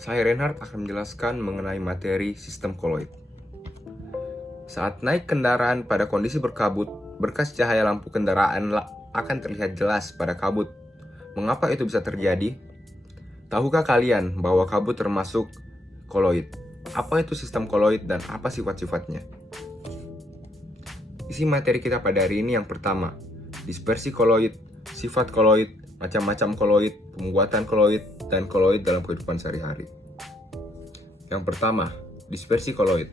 Saya Reinhard akan menjelaskan mengenai materi sistem koloid. Saat naik kendaraan pada kondisi berkabut, berkas cahaya lampu kendaraan akan terlihat jelas pada kabut. Mengapa itu bisa terjadi? Tahukah kalian bahwa kabut termasuk koloid? Apa itu sistem koloid dan apa sifat-sifatnya? Isi materi kita pada hari ini yang pertama, dispersi koloid, sifat koloid, macam-macam koloid, pembuatan koloid, dan koloid dalam kehidupan sehari-hari. Yang pertama, dispersi koloid.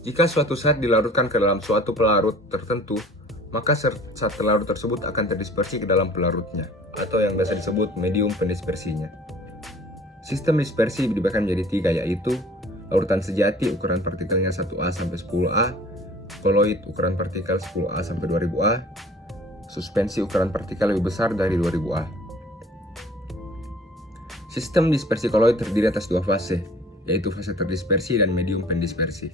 Jika suatu zat dilarutkan ke dalam suatu pelarut tertentu, maka zat pelarut tersebut akan terdispersi ke dalam pelarutnya, atau yang biasa disebut medium pendispersinya. Sistem dispersi dibagi menjadi tiga, yaitu larutan sejati ukuran partikelnya 1A sampai 10A, koloid ukuran partikel 10A sampai 2000A, suspensi ukuran partikel lebih besar dari 2000A. Sistem dispersi koloid terdiri atas dua fase, yaitu fase terdispersi dan medium pendispersi.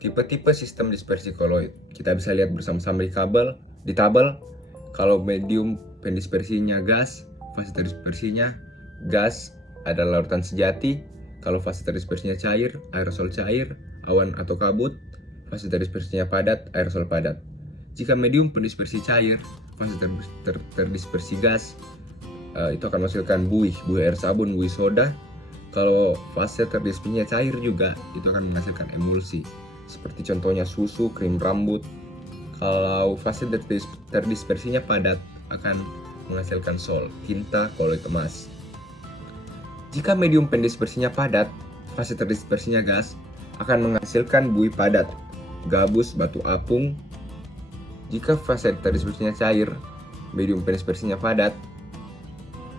Tipe-tipe sistem dispersi koloid kita bisa lihat bersama-sama di tabel. Kalau medium pendispersinya gas, fase terdispersinya gas adalah larutan sejati. Kalau fase terdispersinya cair, aerosol cair, awan atau kabut, fase terdispersinya padat, aerosol padat. Jika medium pendispersi cair, fase terdispersi gas, itu akan menghasilkan buih air sabun, buih soda. Kalau fase terdispersinya cair juga, itu akan menghasilkan emulsi, seperti contohnya susu, krim rambut. Kalau fase terdispersinya padat, akan menghasilkan sol, tinta, koloid emas. Jika medium pendispersinya padat, fase terdispersinya gas, akan menghasilkan buih padat, gabus, batu apung. Jika fase terdispersinya cair, medium pendispersinya padat,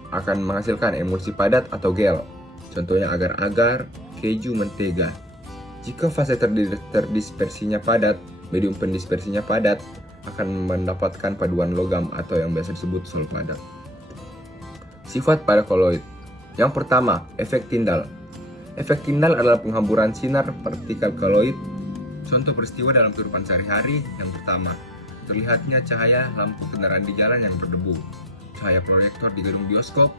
akan menghasilkan emulsi padat atau gel, contohnya agar-agar, keju, mentega. Jika fase terdispersinya padat, medium pendispersinya padat, akan mendapatkan paduan logam atau yang biasa disebut sol padat. Sifat pada koloid. Yang pertama, efek Tyndall. Efek Tyndall adalah penghamburan sinar partikel koloid. Contoh peristiwa dalam kehidupan sehari-hari. Yang pertama, terlihatnya cahaya lampu kendaraan di jalan yang berdebu, cahaya proyektor di gedung bioskop,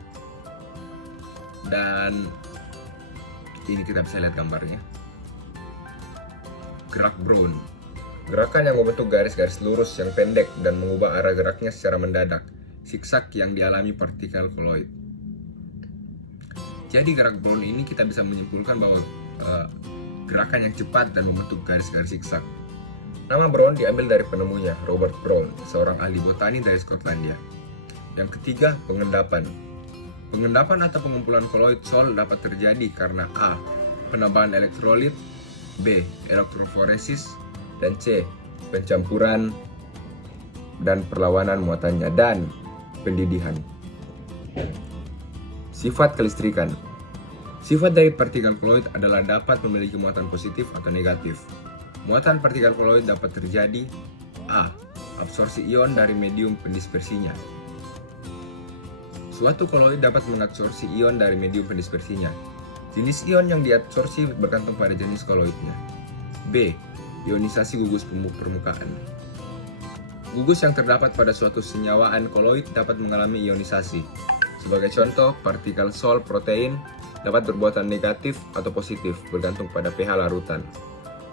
dan ini kita bisa lihat gambarnya. Gerak Brown, gerakan yang membentuk garis-garis lurus yang pendek dan mengubah arah geraknya secara mendadak, zigzag yang dialami partikel koloid. Jadi gerak Brown ini kita bisa menyimpulkan bahwa gerakan yang cepat dan membentuk garis-garis zigzag. Nama Brown diambil dari penemunya, Robert Brown, seorang ahli botani dari Skotlandia. Yang ketiga, pengendapan. Pengendapan atau pengumpulan koloid sol dapat terjadi karena A. Penambahan elektrolit, B. Elektroforesis, dan C. Pencampuran dan perlawanan muatannya, dan pendidihan. Sifat kelistrikan. Sifat dari partikel koloid adalah dapat memiliki muatan positif atau negatif. Muatan partikel koloid dapat terjadi A. Absorpsi ion dari medium pendispersinya. Suatu koloid dapat mengabsorpsi ion dari medium pendispersinya. Jenis ion yang diabsorpsi bergantung pada jenis koloidnya. B. Ionisasi gugus permukaan. Gugus yang terdapat pada suatu senyawaan koloid dapat mengalami ionisasi. Sebagai contoh, partikel sol protein dapat bermuatan negatif atau positif bergantung pada pH larutan.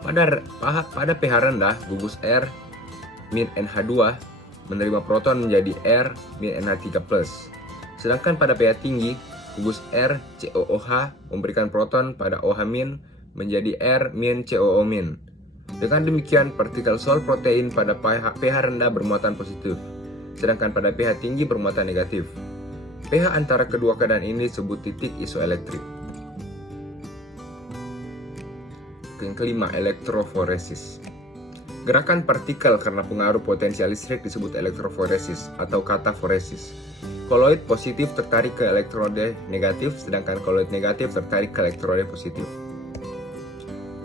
Pada pH rendah, gugus R -NH2 menerima proton menjadi R -NH3+. Sedangkan pada pH tinggi, gugus R COOH memberikan proton pada OH- menjadi R COO-. Dengan demikian, partikel sol protein pada pH rendah bermuatan positif, sedangkan pada pH tinggi bermuatan negatif. pH antara kedua keadaan ini disebut titik isoelektrik. Yang kelima, elektroforesis. Gerakan partikel karena pengaruh potensial listrik disebut elektroforesis atau kataforesis. Koloid positif tertarik ke elektrode negatif, sedangkan koloid negatif tertarik ke elektrode positif.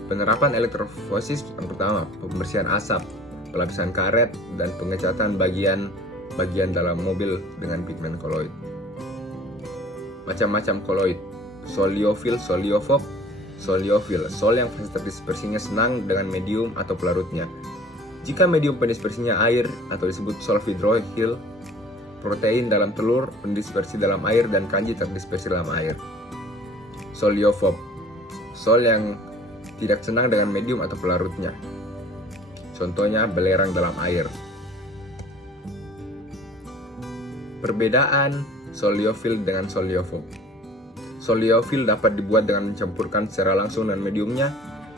Penerapan elektroforesis yang pertama, pembersihan asap, pelapisan karet, dan pengecatan bagian dalam mobil dengan pigmen koloid. Macam-macam koloid: soliofil, soliofob. Soliofil, sol yang fase terdispersinya senang dengan medium atau pelarutnya. Jika medium pendispersinya air atau disebut sol hidrohil, protein dalam telur mendispersi dalam air dan kanji terdispersi dalam air. Sol liofob, sol yang tidak senang dengan medium atau pelarutnya. Contohnya belerang dalam air. Perbedaan sol liofil dengan sol liofob. Sol liofil dapat dibuat dengan mencampurkan secara langsung dengan mediumnya.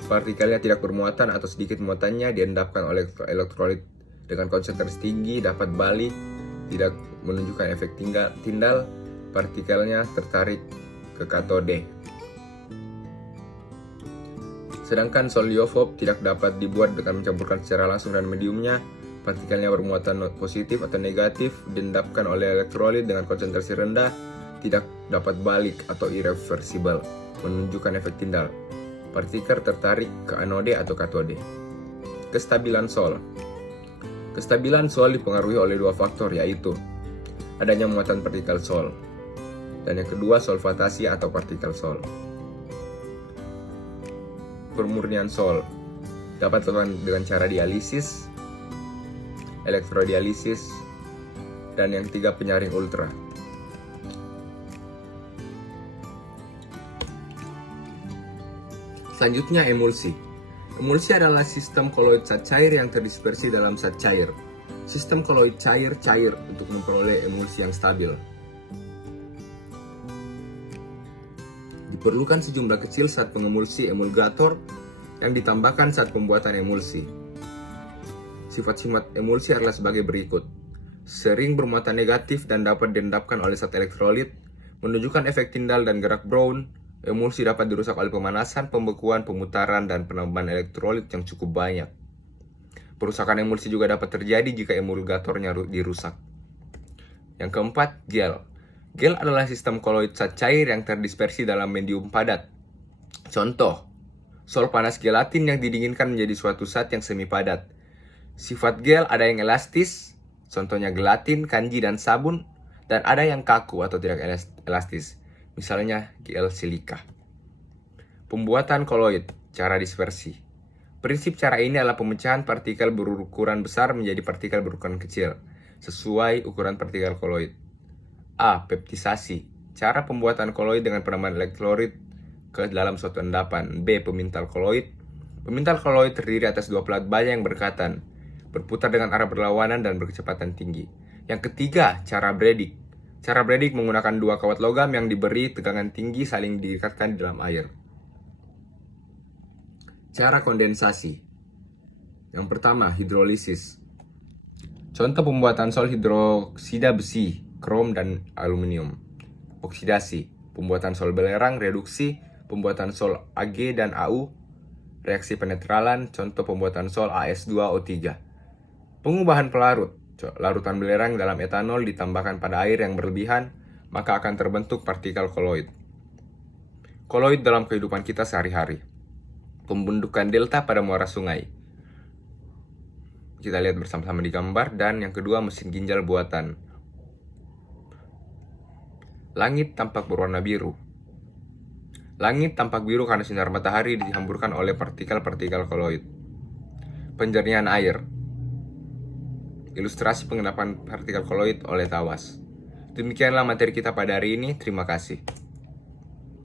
Partikelnya tidak bermuatan atau sedikit muatannya diendapkan oleh elektrolit dengan konsentrasi tinggi, dapat balik, tidak menunjukkan efek tindal, partikelnya tertarik ke katode. Sedangkan sol liofob tidak dapat dibuat dengan mencampurkan secara langsung dengan mediumnya, partikelnya bermuatan positif atau negatif, diendapkan oleh elektrolit dengan konsentrasi rendah, tidak dapat balik atau irreversible, menunjukkan efek tindal. Partikel tertarik ke anode atau katode. Kestabilan sol. Kestabilan sol dipengaruhi oleh dua faktor, yaitu adanya muatan partikel sol, dan yang kedua solvatasi atau partikel sol. Pemurnian sol dapat dilakukan dengan cara dialisis, elektrodialisis, dan yang tiga penyaring ultra. Selanjutnya emulsi. Emulsi adalah sistem koloid zat cair yang terdispersi dalam zat cair. Sistem koloid cair-cair untuk memperoleh emulsi yang stabil. Diperlukan sejumlah kecil zat pengemulsi emulgator yang ditambahkan saat pembuatan emulsi. Sifat-sifat emulsi adalah sebagai berikut. Sering bermuatan negatif dan dapat diendapkan oleh zat elektrolit, menunjukkan efek tindal dan gerak Brown. Emulsi dapat dirusak oleh pemanasan, pembekuan, pemutaran, dan penambahan elektrolit yang cukup banyak. Perusakan emulsi juga dapat terjadi jika emulgatornya dirusak. Yang keempat, gel. Gel adalah sistem koloid zat cair yang terdispersi dalam medium padat. Contoh, sol panas gelatin yang didinginkan menjadi suatu zat yang semi padat. Sifat gel ada yang elastis, contohnya gelatin, kanji, dan sabun, dan ada yang kaku atau tidak elastis. Misalnya gel silika. Pembuatan koloid, cara dispersi. Prinsip cara ini adalah pemecahan partikel berukuran besar menjadi partikel berukuran kecil, sesuai ukuran partikel koloid. A. Peptisasi. Cara pembuatan koloid dengan penambahan elektrolit ke dalam suatu endapan. B. Pemintal koloid. Pemintal koloid terdiri atas dua pelat baja yang berdekatan, berputar dengan arah berlawanan dan berkecepatan tinggi. Yang ketiga, cara Bredig. Cara Bredig menggunakan dua kawat logam yang diberi tegangan tinggi saling diikatkan di dalam air. Cara kondensasi. Yang pertama, hidrolisis. Contoh pembuatan sol hidroksida besi, krom, dan aluminium. Oksidasi. Pembuatan sol belerang, reduksi. Pembuatan sol Ag dan Au. Reaksi penetralan. Contoh pembuatan sol AS2O3. Pengubahan pelarut. Larutan belerang dalam etanol ditambahkan pada air yang berlebihan, maka akan terbentuk partikel koloid. Koloid dalam kehidupan kita sehari-hari. Pembentukan delta pada muara sungai. Kita lihat bersama-sama di gambar. Dan yang kedua, mesin ginjal buatan. Langit tampak berwarna biru. Langit tampak biru karena sinar matahari dihamburkan oleh partikel-partikel koloid. Penjernihan air. Ilustrasi pengendapan partikel koloid oleh Tawas. Demikianlah materi kita pada hari ini. Terima kasih.